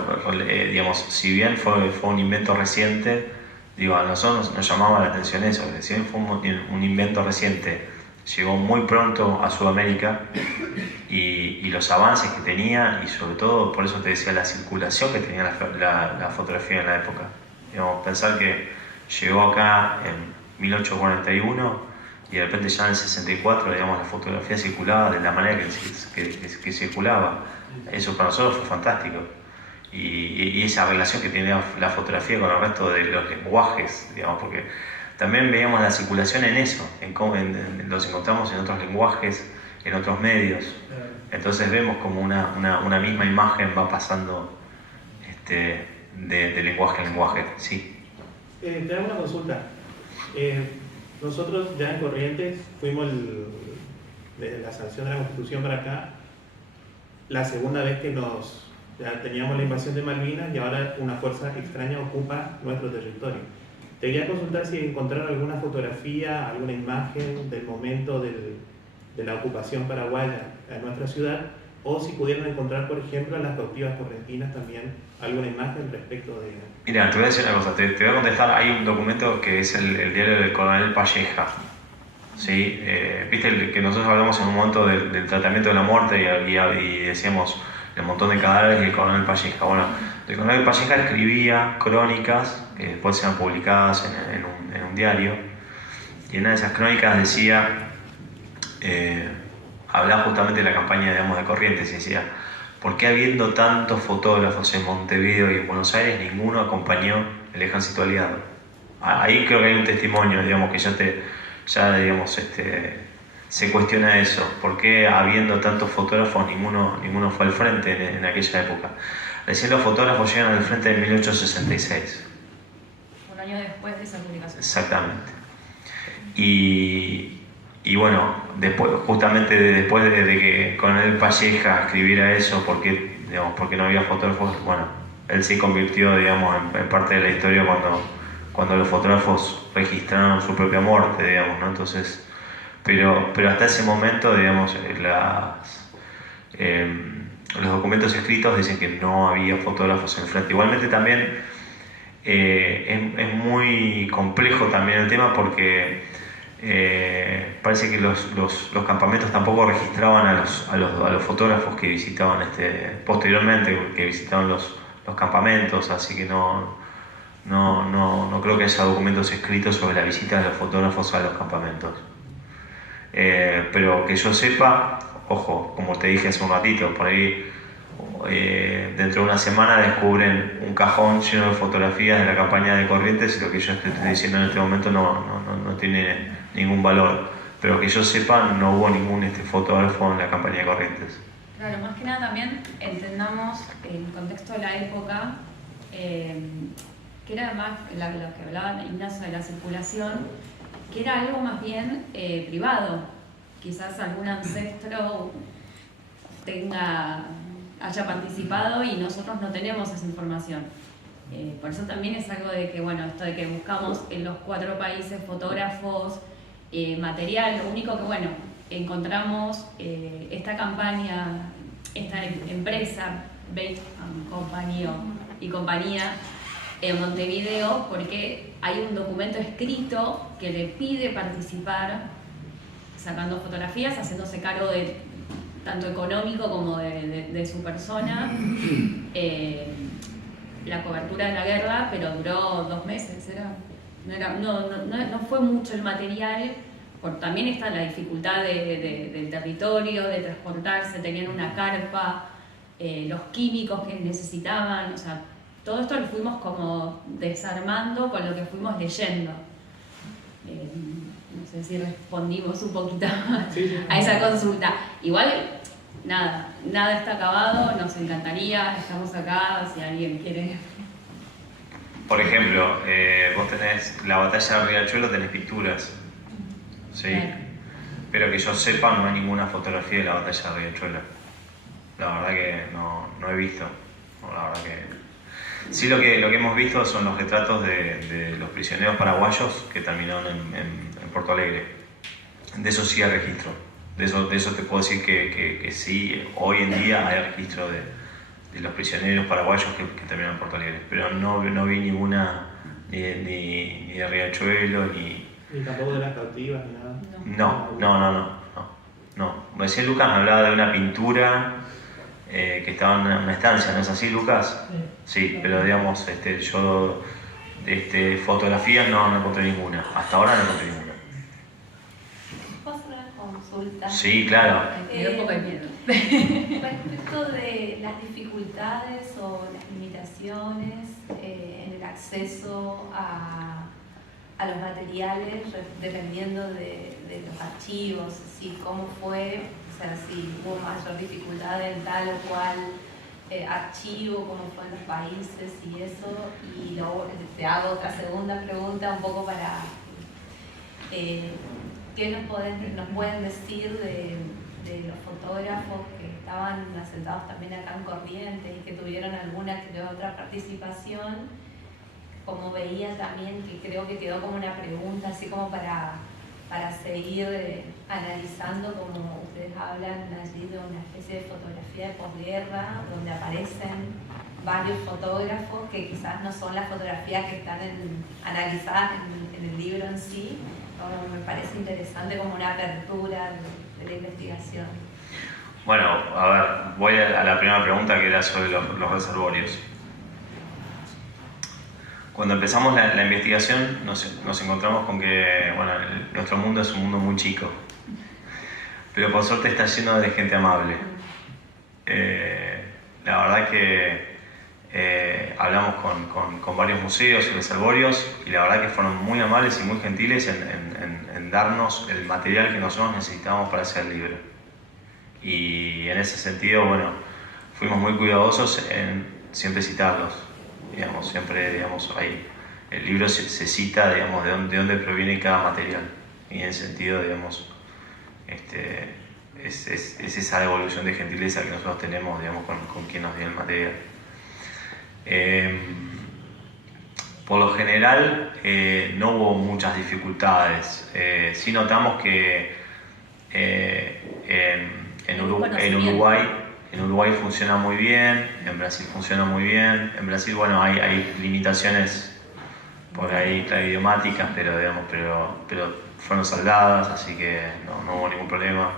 digamos, si bien fue un invento reciente, digo, a nosotros nos llamaba la atención eso, que si bien fue un invento reciente, llegó muy pronto a Sudamérica y los avances que tenía, y sobre todo, por eso te decía, la circulación que tenía la fotografía en la época. Digamos, pensar que llegó acá en 1841 y de repente ya en el 64, digamos, la fotografía circulaba de la manera que circulaba. Eso para nosotros fue fantástico. Y esa relación que tenía la fotografía con el resto de los lenguajes, digamos, porque también veíamos la circulación en eso, los encontramos en otros lenguajes, en otros medios. Entonces vemos como una misma imagen va pasando de lenguaje en lenguaje. Sí. Te hago una consulta. Nosotros ya en Corrientes fuimos de la sanción de la Constitución para acá, la segunda vez que ya teníamos la invasión de Malvinas y ahora una fuerza extraña ocupa nuestro territorio. Te quería consultar si encontraron alguna fotografía, alguna imagen del momento de la ocupación paraguaya en nuestra ciudad, o si pudieron encontrar, por ejemplo, en las cautivas correntinas también alguna imagen respecto de... Mira, te voy a decir una cosa, te voy a contestar. Hay un documento que es el diario del coronel Palleja. ¿Sí? Viste que nosotros hablamos en un momento del tratamiento de la muerte y decíamos el montón de cadáveres y el coronel Palleja. Bueno, el coronel Palleja escribía crónicas que después sean publicadas en un diario, y en una de esas crónicas decía, hablaba justamente de la campaña, digamos, de Corrientes, y decía: ¿por qué habiendo tantos fotógrafos en Montevideo y en Buenos Aires ninguno acompañó el ejército aliado? Ahí creo que hay un testimonio, digamos, que digamos, se cuestiona eso. ¿Por qué habiendo tantos fotógrafos ninguno fue al frente en aquella época? Recién los fotógrafos llegan al frente en 1866. Un año después de esa publicación. Exactamente. Y bueno, justamente después de que Coronel Palleja escribiera eso, porque no había fotógrafos, bueno, él se convirtió, digamos, en parte de la historia cuando los fotógrafos registraron su propia muerte, digamos, ¿no? Entonces, pero hasta ese momento, digamos, los documentos escritos dicen que no había fotógrafos en el frente. Igualmente también es muy complejo también el tema, porque parece que los campamentos tampoco registraban a los fotógrafos que visitaban posteriormente, que visitaban los campamentos, así que no creo que haya documentos escritos sobre la visita de los fotógrafos a los campamentos. Pero que yo sepa, ojo, como te dije hace un ratito, por ahí dentro de una semana descubren un cajón lleno de fotografías de la campaña de Corrientes, y lo que yo estoy diciendo en este momento no tiene ningún valor, pero que yo sepa no hubo ningún fotógrafo en la campaña de Corrientes. Claro, más que nada también entendamos el contexto de la época, que era más lo que hablaba Ignacio de la circulación, que era algo más bien privado. Quizás algún ancestro haya participado y nosotros no tenemos esa información. Por eso también es algo de que, bueno, esto de que buscamos en los 4 países fotógrafos, material, lo único que, bueno, encontramos esta campaña, esta empresa, Bait Company y compañía, en Montevideo, porque hay un documento escrito que le pide participar sacando fotografías, haciéndose cargo de tanto económico como de su persona, la cobertura de la guerra, pero duró 2 meses, no fue mucho el material, también está la dificultad del territorio, de transportarse, tenían una carpa, los químicos que necesitaban, o sea, todo esto lo fuimos como desarmando con lo que fuimos leyendo. No sé si respondimos un poquito a esa consulta. Igual, nada está acabado, nos encantaría, estamos acá, si alguien quiere. Por ejemplo, vos tenés la batalla de Riachuelo, tenés pinturas, ¿sí? Claro. Pero que yo sepa no hay ninguna fotografía de la batalla de Riachuelo. La verdad que no he visto. No, la verdad que... Sí, lo que hemos visto son los retratos de los prisioneros paraguayos que terminaron en Porto Alegre. De eso sí hay registro. De eso te puedo decir que sí, hoy en día hay registro de los prisioneros paraguayos que terminaron en Porto Alegre. Pero no vi ninguna ni de Riachuelo, ni tampoco de las cautivas, ni nada. No. Recién Lucas me hablaba de una pintura que estaba en una estancia, ¿no es así, Lucas? Sí, pero digamos, yo fotografías no encontré ninguna. Hasta ahora no encontré ninguna. ¿Puedo hacer una consulta? Sí, claro. Me da un poco de miedo. Respecto de las dificultades o las limitaciones en el acceso a los materiales, dependiendo de los archivos, ¿sí? ¿Cómo fue? O sea, si hubo mayor dificultad en tal o cual archivo, cómo fue en los países y eso. Y luego te hago otra segunda pregunta, un poco para ¿qué nos pueden decir de los fotógrafos que estaban asentados también acá en Corrientes y que tuvieron alguna que otra participación? Como veía también, que creo que quedó como una pregunta, así como para seguir analizando, como ustedes hablan allí de una especie de fotografía de posguerra, donde aparecen varios fotógrafos que quizás no son las fotografías que están analizadas en el libro en sí. Como me parece interesante como una apertura de la investigación. Bueno, a ver, voy a la primera pregunta, que era sobre los reservorios. Cuando empezamos la investigación nos encontramos con que, bueno, nuestro mundo es un mundo muy chico, pero por suerte está lleno de gente amable. La verdad que hablamos con varios museos y reservorios, y la verdad que fueron muy amables y muy gentiles en darnos el material que nosotros necesitábamos para hacer el libro. Y en ese sentido, bueno, fuimos muy cuidadosos en siempre citarlos. Digamos, siempre, digamos, el libro se cita, digamos, de dónde proviene cada material, y en ese sentido, digamos, es esa devolución de gentileza que nosotros tenemos, digamos, con quien nos dio el material. Por lo general no hubo muchas dificultades. Sí notamos que en Uruguay funciona muy bien, en Brasil funciona muy bien. En Brasil, bueno, hay limitaciones por ahí idiomáticas, pero fueron saldadas, así que no hubo ningún problema.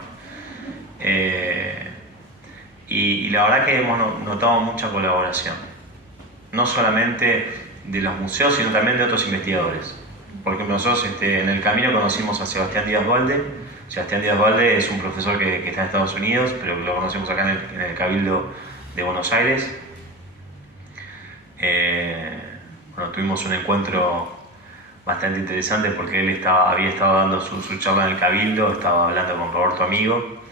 Y la verdad que hemos notado mucha colaboración. no solamente de los museos, sino también de otros investigadores. Por ejemplo, nosotros en el camino conocimos a Sebastián Díaz Duhalde. Sebastián Díaz Duhalde es un profesor que está en Estados Unidos, pero lo conocemos acá en el Cabildo de Buenos Aires. Bueno, tuvimos un encuentro bastante interesante porque él había estado dando su charla en el Cabildo, estaba hablando con Roberto Amigo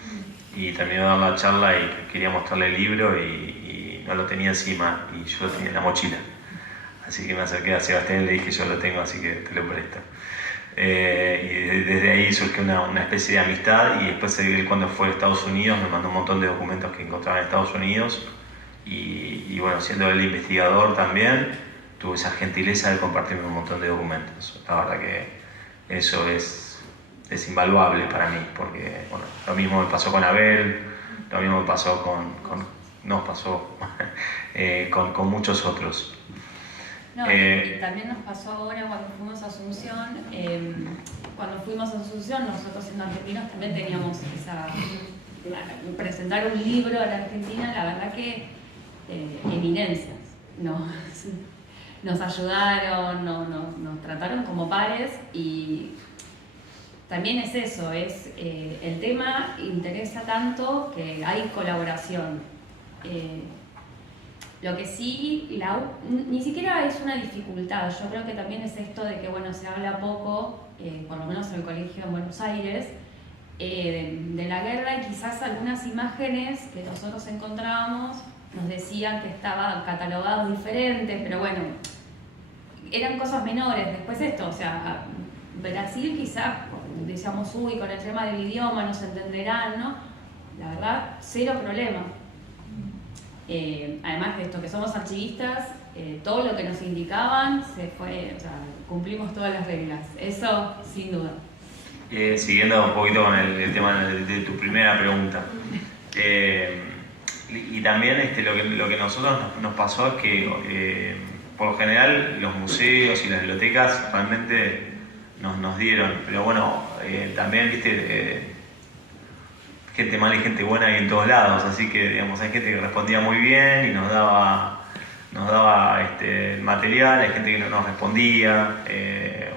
y terminó de dar la charla y quería mostrarle el libro y no lo tenía encima y yo lo tenía en la mochila. Así que me acerqué a Sebastián y le dije: yo lo tengo, así que te lo presto. Y desde ahí surgió una especie de amistad, y después él, cuando fue a Estados Unidos, me mandó un montón de documentos que encontraba en Estados Unidos y bueno, siendo él investigador también, tuvo esa gentileza de compartirme un montón de documentos. La verdad que eso es invaluable para mí, porque bueno, lo mismo me pasó con Abel, lo mismo me pasó con muchos otros. No, y también nos pasó ahora cuando fuimos a Asunción. Cuando fuimos a Asunción, nosotros siendo argentinos también teníamos presentar un libro a la Argentina, la verdad que eminencias. Nos ayudaron, nos trataron como pares, y también es eso, el tema interesa tanto que hay colaboración. Lo que sí, ni siquiera es una dificultad, yo creo que también es esto de que, bueno, se habla poco, por lo menos en el colegio en Buenos Aires, de la guerra, y quizás algunas imágenes que nosotros encontrábamos nos decían que estaban catalogados diferentes, pero bueno, eran cosas menores. Después esto, o sea, Brasil quizás, decíamos, uy, con el tema del idioma no se entenderán, ¿no? La verdad, cero problema. Además de esto, que somos archivistas, todo lo que nos indicaban cumplimos todas las reglas, eso sin duda. Siguiendo un poquito con el tema de tu primera pregunta, y también lo que a nosotros nos pasó es que por lo general los museos y las bibliotecas realmente nos dieron, pero bueno, también viste, gente mala y gente buena hay en todos lados, así que digamos, hay gente que respondía muy bien y nos daba material, hay gente que no nos respondía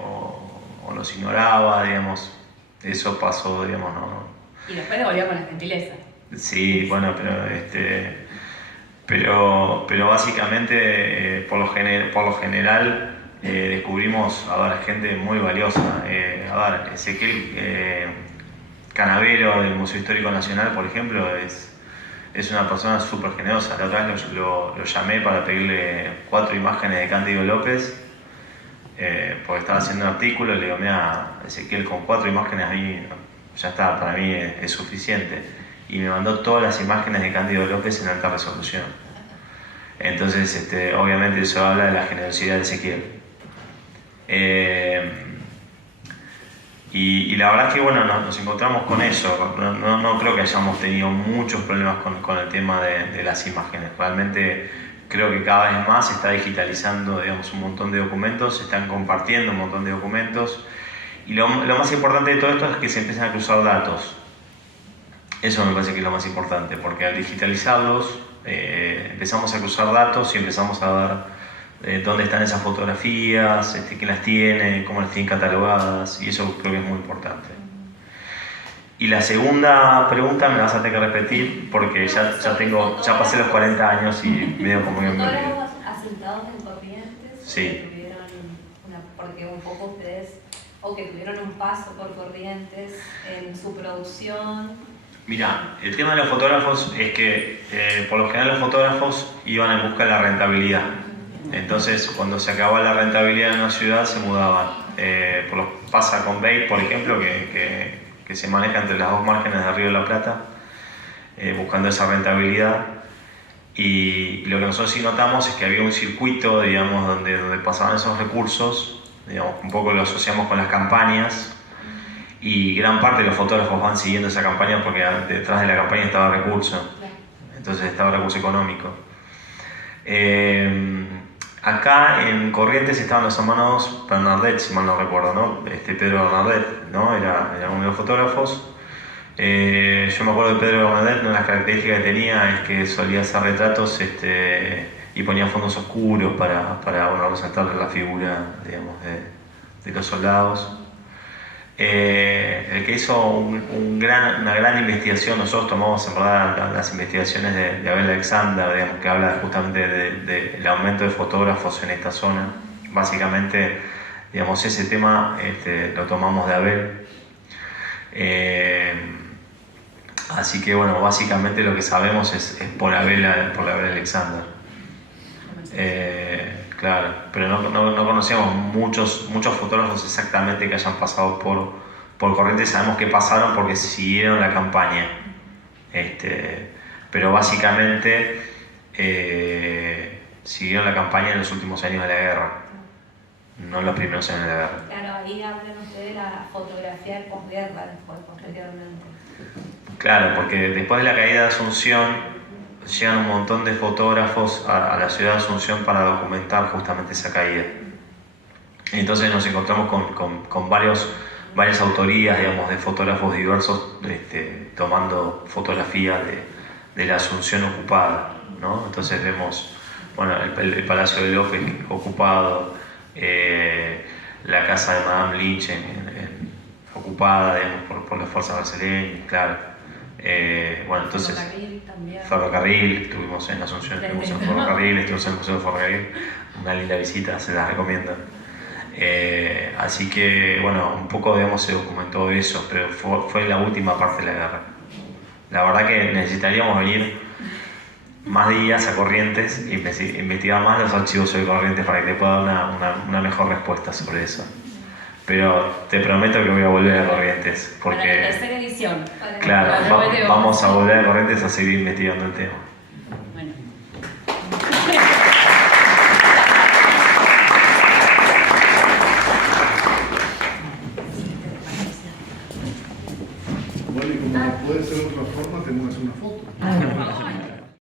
o nos ignoraba, digamos. Eso pasó, digamos, no. Y después devolvíamos la gentileza. Sí, bueno, pero básicamente por lo general descubrimos gente muy valiosa. Ezequiel Canavero del Museo Histórico Nacional, por ejemplo, es una persona súper generosa. La otra vez lo llamé para pedirle 4 imágenes de Cándido López, porque estaba haciendo un artículo, y le digo: mira, Ezequiel, con 4 imágenes a mí ya está, para mí es suficiente. Y me mandó todas las imágenes de Cándido López en alta resolución. Entonces, obviamente eso habla de la generosidad de Ezequiel. Y la verdad es que bueno, nos encontramos con eso. No creo que hayamos tenido muchos problemas con el tema de las imágenes. Realmente creo que cada vez más se está digitalizando, digamos, un montón de documentos, se están compartiendo un montón de documentos. Y lo más importante de todo esto es que se empiezan a cruzar datos. Eso me parece que es lo más importante, porque al digitalizarlos empezamos a cruzar datos y empezamos a ver dónde están esas fotografías, quién las tiene, cómo las tienen catalogadas, y eso creo que es muy importante. Y la segunda pregunta me la vas a tener que repetir porque ya pasé los 40 años y medio como que me olvidé. ¿Fotólogos asentados en Corrientes? Sí. Porque un poco ustedes, o que tuvieron un paso por Corrientes en su producción. Mirá, el tema de los fotógrafos es que por lo general los fotógrafos iban en busca de la rentabilidad. Entonces, cuando se acababa la rentabilidad en una ciudad, se mudaban. Pasa con Bait, por ejemplo, que se maneja entre las dos márgenes de Río de la Plata, buscando esa rentabilidad. Y lo que nosotros sí notamos es que había un circuito, digamos, donde pasaban esos recursos, digamos, un poco lo asociamos con las campañas, y gran parte de los fotógrafos van siguiendo esa campaña porque detrás de la campaña estaba recurso, entonces estaba recurso económico. Acá en Corrientes estaban los hermanos Bernardet, si mal no recuerdo, ¿no? Pedro Bernardet, ¿no? Era uno de los fotógrafos. Yo me acuerdo de Pedro Bernardet, una de las características que tenía es que solía hacer retratos y ponía fondos oscuros para bueno, resaltar la figura, digamos, de los soldados. El que hizo una gran investigación, nosotros tomamos en verdad las investigaciones de Abel Alexander, digamos, que habla justamente del aumento de fotógrafos en esta zona. Básicamente, digamos, ese tema lo tomamos de Abel. Así que bueno, básicamente lo que sabemos es por Abel Alexander. Claro, pero no conocíamos muchos fotógrafos exactamente que hayan pasado por Corrientes. Sabemos que pasaron porque siguieron la campaña. Pero básicamente siguieron la campaña en los últimos años de la guerra, no los primeros años de la guerra. Claro, ahí hablan ustedes de la fotografía de posguerra, posteriormente. Claro, porque después de la caída de Asunción llegan un montón de fotógrafos a la ciudad de Asunción para documentar justamente esa caída. Y entonces nos encontramos con varias autorías, digamos, de fotógrafos diversos tomando fotografías de la Asunción ocupada, ¿no? Entonces vemos, bueno, el Palacio de López ocupado, la casa de Madame Lynch ocupada, digamos, por las fuerzas brasileñas, claro. Bueno, entonces ferrocarril, estuvimos en Asunción, estuvimos en ferrocarril, estuvimos en el Museo de Ferrocarril, una linda visita, se la recomiendo. Así que bueno, un poco digamos se documentó eso, pero fue la última parte de la guerra. La verdad que necesitaríamos venir más días a Corrientes e investigar más los archivos de Corrientes para que te pueda dar una mejor respuesta sobre eso. Pero te prometo que voy a volver a Corrientes, porque... Para la tercera edición. Claro, vamos a volver a Corrientes a seguir investigando el tema.